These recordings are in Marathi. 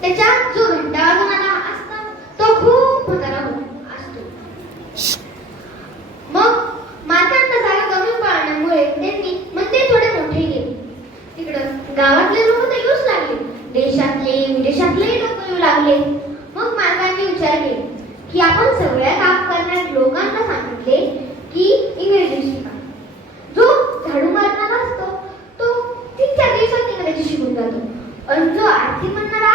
त्याच्यात जो घंटा असतो तो खूप म्हातारा असतो. मग मातांना जागा कमी पाळण्यामुळे त्यांनी ते थोडे मोठे गेले तिकडं गावातले लोक तर येऊच लागले. देशातले विदेशातले लोक येऊ लागले. मग मातांनी विचारले की आपण सगळ्या काम करणाऱ्या लोकांना सांगितले की इंग्रजी शिका. जो झाडू मारणारा असतो तो ठीक त्या देशात इंग्रजी शिकून जातो. आणि जो आर्थिक म्हणणारा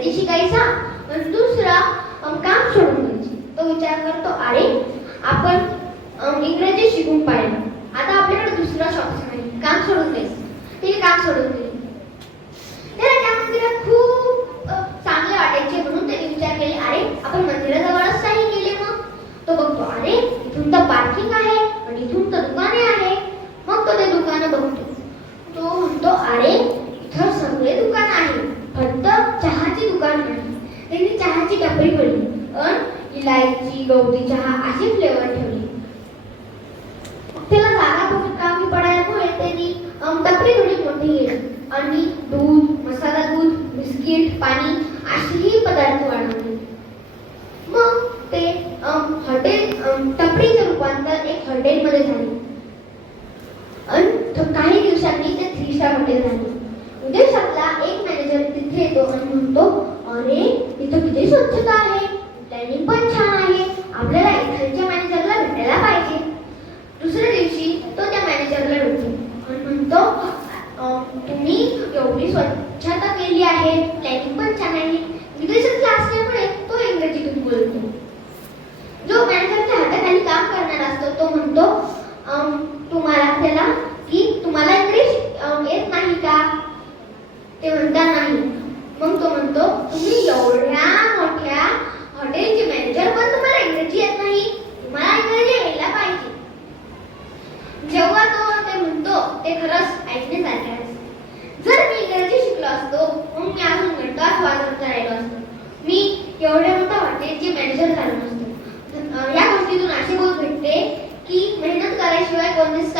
पहिला शिकायचा आणि दुसरा काम सोडून द्यायची. तो विचार करतो अरे आपण इंग्रजी शिकून पाहिलं. आता आपल्याकडे दुसरा शॉप्स नाही काम सोडून द्यायचं. तिने काम सोडून दिले. त्याला त्या मंदिरात खूप चांगले वाटायचे म्हणून त्याने विचार केले अरे आपण मंदिरात काही गेले मग तो बघतो अरे इथून तर पार्किंग आहे आणि इथून तर दुकाने आहे मग तो ते दुकानं बघतो तो म्हणतो अरे इथं सगळे दुकान आहे फक्त चहाची दुकान नाही त्यांनी चहाची टपरी पडली अन इलायची गवती चहा असे फ्लेवर ठेवले. त्याला जागा खूप कमी पडायमुळे त्यांनी अम, टपरी थोडी मोठी केली. आणि दूध मसाला दूध बिस्किट पाणी असेही पदार्थ वाढवले. मग ते हॉटेल टपरीचं रूपांतर एक हॉटेलमध्ये झाले. आणि काही दिवसांनी ते थ्री स्टार हॉटेल झाले. विदेशातला एक मॅनेजर तिथे येतो आणि म्हणतो अरे इथं किती स्वच्छता आहे प्लॅनिंग पण छान आहे आपल्याला इथलच्या मॅनेजरला भेटायला पाहिजे दुसऱ्या दिवशी तो त्या मॅनेजरला भेटतो आणि म्हणतो "अं, तुम्ही एवढी स्वच्छता केली आहे प्लॅनिंग पण छान आहे. विदेशातला असल्यामुळे तो इंग्रजीतून बोलतो जो मॅनेजरच्या हाताखाली काम करणारा असतो तो म्हणतो "अं, तुम्हाला त्याला की तुम्हाला इंग्लिश अं, येत नाही का ते म्हणता नाही मग तो म्हणतो तुम्ही एवढ्या मोठ्या हॉटेलचे मॅनेजर पण तुम्हाला इंग्रजी येत नाही तुम्हाला इंग्रजी यायला पाहिजे जेव्हा तो ते म्हणतो ते खरंच ऐकण्यासारखे आहे जर मी इंग्रजी शिकलो असतो मग मी अजून घंटाच वाजवत राहिलो असतो मी एवढ्या मोठ्या हॉटेलचे मॅनेजर झालो नसतो. या गोष्टीतून असे बोध भेटते की मेहनत करायशिवाय कोणतेच